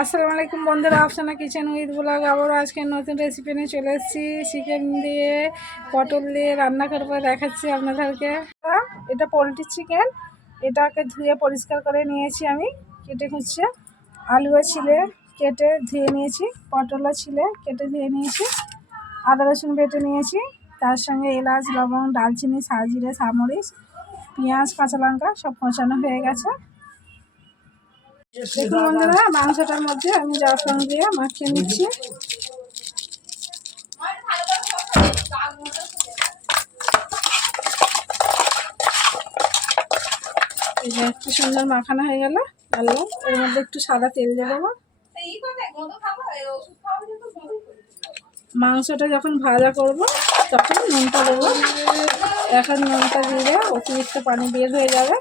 আসসালামু আলাইকুম বন্ধুরা, আফসানা কিচেন উইথ ব্লগ আবারও আজকে নতুন রেসিপি নিয়ে চলে এসেছি। চিকেন দিয়ে পটল দিয়ে রান্না করবো, দেখাচ্ছি আপনাদেরকে। এটা পোলট্রি চিকেন, এটাকে ধুয়ে পরিষ্কার করে নিয়েছি আমি, কেটে কুচে। আলুও ছিলে কেটে ধুয়ে নিয়েছি, পটলও ছিলে কেটে ধুয়ে নিয়েছি, আদা রসুন বেটে নিয়েছি, তার সঙ্গে এলাচ লবঙ্গ দারচিনি সাজিরে সামরিচ পেঁয়াজ কাঁচা লঙ্কা সব কষানো হয়ে গেছে। দেখুন বন্ধুরা, মাংসটার মধ্যে আমি জাফরান দিয়ে মাখিয়ে নিচ্ছি। এই যে একটু সুন্দর মাখানো হয়ে গেল। আলু এর মধ্যে একটু সাদা তেল দিয়ে দেবো। মাংসটা যখন ভাজা করব তখন নুনটা দেবো। এখন নুনটা দিলে অতিরিক্ত পানি বের হয়ে যাবে।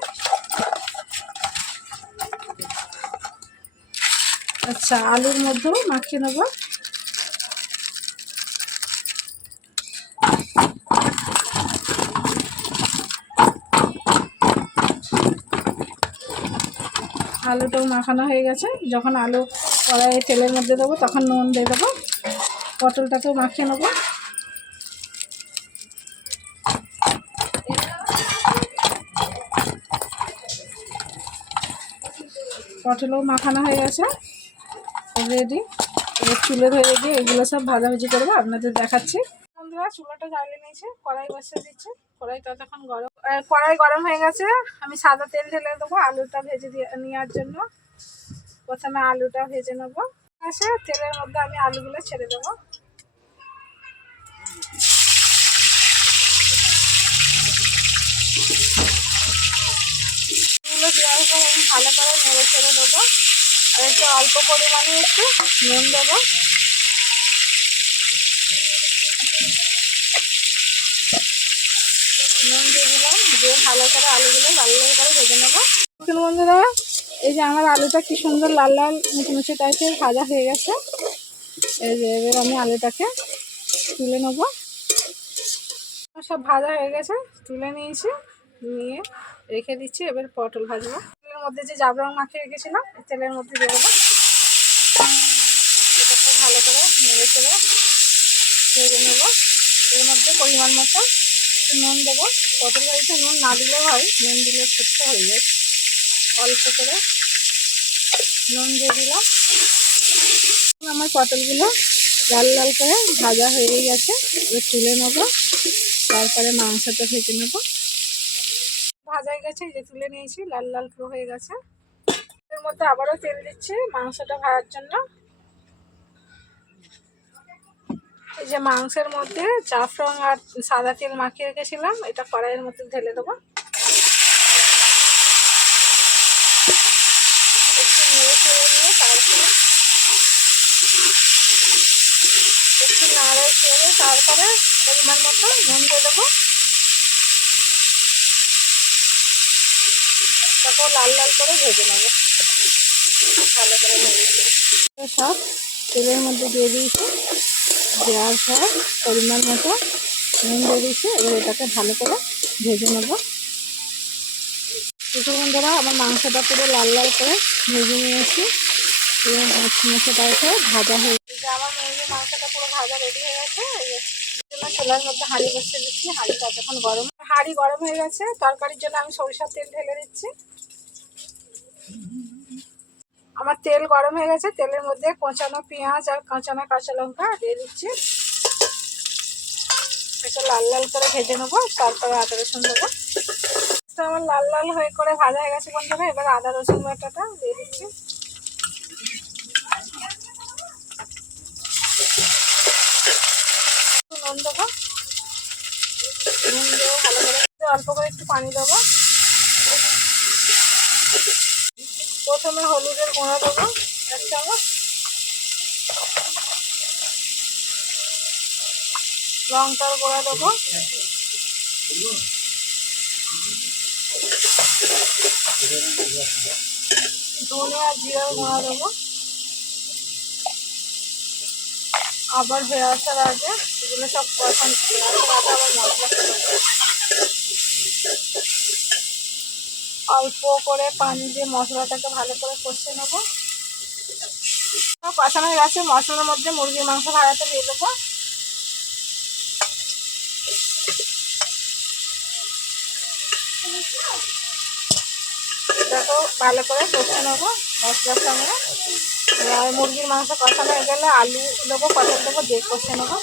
আচ্ছা, আলুর মধ্যেও মাখিয়ে নেবো। আলুটাও মাখানো হয়ে গেছে। যখন আলু কড়াইয়ে তেলের মধ্যে দেবো তখন নুন দিয়ে দেবো। পটলটাকেও মাখিয়ে নেবো। পটলও মাখানো হয়ে গেছে, রেডি। এবার চুলে ধরে গিয়ে এগুলো সব ভাজাভাজি করবো, আপনাদের দেখাচ্ছি। বন্ধুরা, চুলাটা জ্বালিয়ে নিয়েছে, কড়াই বসিয়ে দিচ্ছে। কড়াইটা তখন গরম, কড়াই গরম হয়ে গেছে। আমি সাদা তেল ঢেলে দেবো আলুটা ভেজে নেওয়ার জন্য। প্রথমে আলুটা ভেজে নেবো। তেলের মধ্যে আমি আলুগুলো ছেড়ে দেবো। এগুলো দেওয়ার পর আমি ভালো করে নেড়ে ছেড়ে দেবো। আর একটু অল্প পরিমাণে একটু নুন দেবো। নুন দিয়ে দিলাম, দিয়ে ভালো করে আলুগুলো লাল লাল করে ভেজে নেবো। বন্ধুরা, এই যে আমার আলুটা কি সুন্দর লাল লাল মুচমুচে টাইপের ভাজা হয়ে গেছে। এই যে এবার আমি আলুটাকে তুলে নেবো। সব ভাজা হয়ে গেছে, তুলে নিয়েছি, নিয়ে রেখে দিচ্ছি। এবার পটল ভাজবো। তেলের মধ্যে যে জাফরান মাখিয়ে রেখেছিলাম তেলের মধ্যে দিয়ে দেবো। এটাকে ভালো করে নেড়ে চেড়ে ভেজে নেবো। এর মধ্যে পরিমাণ মতো নুন দেবো। পটল ভাজিতে নুন না দিলেও হয়, নুন দিলে ছোট্ট হয়ে যায়। অল্প করে নুন দিয়ে দিলাম। আমার পটলগুলো লাল লাল করে ভাজা হয়ে গেছে, এবার তুলে নেবো। তারপরে মাংসটা ভেজে নেবো। ভাজা হয়ে গেছে, যে তুলে নিয়েছি, লাল লাল পুরো হয়ে গেছে। এর মধ্যে আবারও তেল দিচ্ছি মাংসটা ভাজার জন্য। এই যে মাংসের মধ্যে জাফরান আর সাদা তেল মাখিয়ে রেখেছিলাম, এটা কড়াইয়ের মধ্যে ঢেলে দেবো। একটু নেড়ে চেড়ে নিয়ে তারপরে একটু নাড়ে চেড়ে তারপরে পরিমাণ মতো নুন দিয়ে দেবো। তারপর লাল লাল করে ভেজে নেবো ভালো করে নেড়ে চেড়ে। সব তেলের মধ্যে দিয়ে দিয়েছি, দেওয়ার পর পরিমাণ মতো নুন দিয়ে দিয়েছি। এবার এটাকে ভালো করে ভেজে নেবো। কিছু বন্ধুরা, আমার মাংসটা পুরো লাল লাল করে ভেজে নিয়েছি। পুরো মশমশে টাইপের ভাজা হয়ে গেছে। আমার মুরগির মাংসটা পুরো ভাজা রেডি হয়ে গেছে। চুলার মধ্যে হাঁড়ি বসিয়ে দিচ্ছি। হাঁড়িটা তখন গরম, হাঁড়ি গরম হয়ে গেছে। তরকারির জন্য আমি সরিষার তেল ঢেলে দিচ্ছি। আমার তেল গরম হয়ে গেছে, তেলের মধ্যে কোঁচানো পেঁয়াজ আর কাঁচানো কাঁচা লঙ্কা দিয়ে দিচ্ছি। একটু লাল লাল করে ভেজে নেবো, তারপরে আদা রসুন দেবো। আমার লাল লাল হয়ে করে ভাজা হয়ে গেছে বন্ধুরা। এবার আদা রসুন বাটাটা দিয়ে দিচ্ছি। নুন দেবো, নুন দেবো ভালো করে, অল্প করে একটু পানি দেবো। প্রথমে হলুদের গুঁড়া দেবো 1 চামচ, লঙ্কার গুঁড়া দেবো, ধনে আর জিরার গুঁড়া দেবো। আবার হয়ে আসার আগে এগুলো সব আবার মশলা দেবো। অল্প করে পানি দিয়ে মশলাটাকে ভালো করে কষে নেবো। কষানো হয়ে গেছে, মশলার মধ্যে মুরগির মাংস ভাড়াটা দিয়ে দেবো। দেখো ভালো করে কষে নেবো মশলার সঙ্গে। মুরগির মাংস কষানো হয়ে গেলে আলু দেবো, পটল দেবো, দিয়ে কষে নেবো।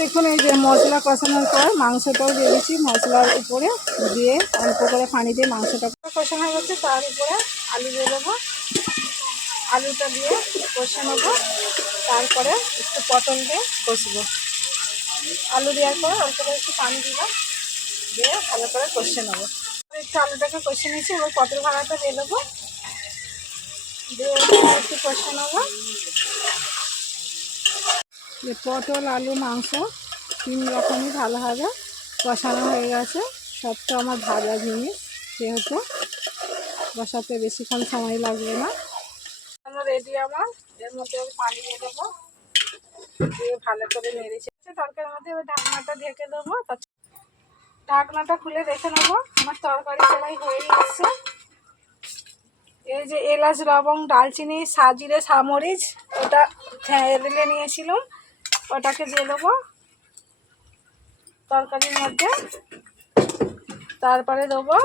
দেখুন এই যে মশলা কষানোর পর মাংসটাও দিয়ে দিচ্ছি মশলার উপরে, দিয়ে অল্প করে পানি দিয়ে মাংসটা কষানো হয়ে গেছে। তার উপরে আলু দিয়ে দেবো, আলুটা দিয়ে কষে নেবো। তারপরে একটু পটল দিয়ে কষবো। আলু দেওয়ার পর অল্প করে একটু পানি দিলাম, দিয়ে ভালো করে কষে নেবো। একটু আলুটাকে কষে নিয়েছি, এবার পটল ভাড়াটা দিয়ে দেবো, দিয়ে একটু কষে নেবো। পটল আলু মাংস 3 রকমই ভালোভাবে কষানো হয়ে গেছে। সব তো আমার ভাজা জিনিস, যেহেতু কষাতে বেশিক্ষণ সময় লাগবে না। রেডি আমার। এর মধ্যে পানি দিয়ে দেবো, দিয়ে ভালো করে নেড়েছে তরকারির মধ্যে। এবার ঢাকনাটা ঢেকে দেবো, ঢাকনাটা খুলে দেখে নেবো আমার তরকারি প্রায় হয়ে গেছে। এই যে এলাচ লবঙ্গ দারচিনি সাজিরে সামরিচ ওটা ঢেলে নিয়েছিলাম, ওটাকে দিয়ে দেবো তরকারির মধ্যে। তারপরে দেবো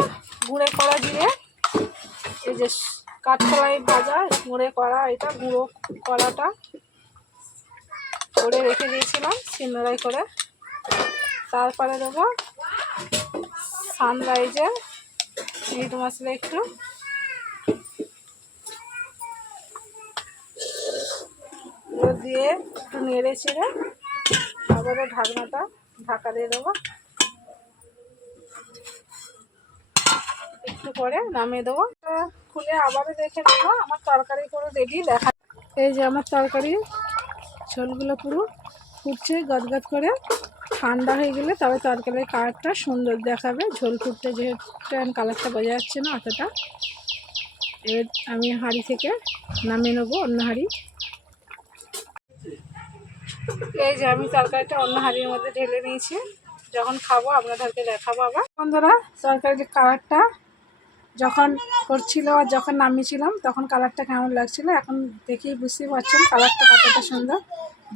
গুঁড়ে করা জিরে, এই যে কাঠকলাই ভাজা গুঁড়ে করা, এটা গুঁড়ো করাটা করে রেখে দিয়েছিলাম সিমরাই করে। তারপরে দেবো সানরাইজের মিট মশলা একটু, দিয়ে একটু নেড়ে ছেড়ে আবারও ঢাকনাটা ঢাকা দিয়ে দেবো। একটু করে নামিয়ে দেবো, খুলে আবারও দেখে নেবো আমার তরকারি পুরো রেডি। দেখা এই যে আমার তরকারি ঝোলগুলো পুরো ফুটছে গদগদ করে। ঠান্ডা হয়ে গেলে তবে তরকারির কালারটা সুন্দর দেখাবে। ঝোল ফুটতে যেহেতু কালারটা বোঝা যাচ্ছে না অতটা। এবার আমি হাঁড়ি থেকে নামিয়ে নেবো অন্য হাঁড়ি। এই যে আমি তরকারিটা অন্য হাঁড়ির মধ্যে ঢেলে নিয়েছি, যখন খাবো আপনাদেরকে দেখাবো। আবার বন্ধুরা তরকারির কালারটা যখন করছিল আর যখন নামিয়েছিলাম তখন কালারটা কেমন লাগছিল, এখন দেখেই বুঝতেই পারছেন কালারটা কতটা সুন্দর,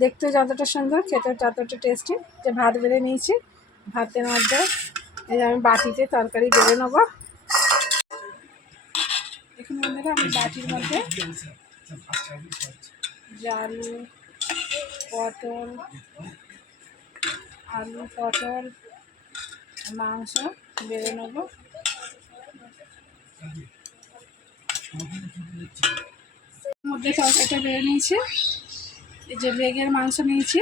দেখতে যতটা সুন্দর খেতে যতটা টেস্টি। যে ভাত বেড়ে নিয়েছি, ভাতের মধ্যে এই যে আমি বাটিতে তরকারি বেড়ে নেবো। দেখুন বন্ধুরা আমি বাটির মধ্যে আলু পটল মাংস বেড়ে নেবো। মধ্যে তরকারিটা বেড়ে নিয়েছি, এই যে লেগের মাংস নিয়েছি,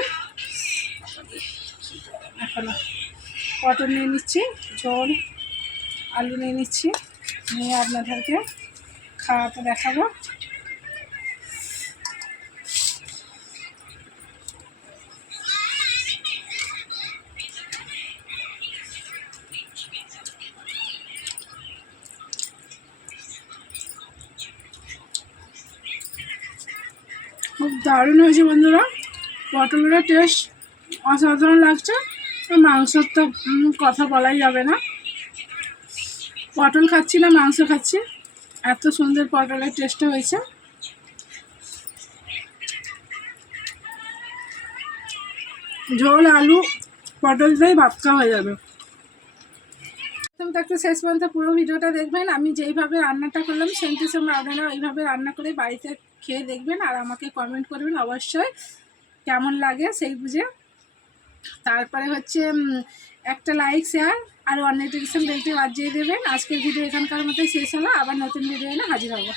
এখনো পটল নিয়ে নিচ্ছি, ঝোল আলু নিয়ে নিচ্ছি, নিয়ে আপনাদেরকে খাওয়াতে দেখাবো। খুব দারুণ হয়েছে বন্ধুরা, পটলের টেস্ট অসাধারণ লাগছে। মাংসর তো কথা বলাই যাবে না, পটল খাচ্ছি না মাংস খাচ্ছি, এত সুন্দর পটলের টেস্টটা হয়েছে। ঝোল আলু পটল দিয়ে ভাত খাওয়া হয়ে যাবে। প্রথম থেকে শেষ পর্যন্ত পুরো ভিডিওটা দেখবেন। আমি যেইভাবে রান্নাটা করলাম সেম টু সেম আপনারা ওইভাবে রান্না করে বাড়িতে খেয়ে দেখবেন, আর আমাকে কমেন্ট করবেন অবশ্যই কেমন লাগে সেই বুঝে। তারপরে হচ্ছে একটা লাইক শেয়ার আর নোটিফিকেশন বেলটি বাজিয়ে দেবেন। আজকের ভিডিও এখানকার মতোই শেষ হলো, আবার নতুন ভিডিও এনে হাজির হবো।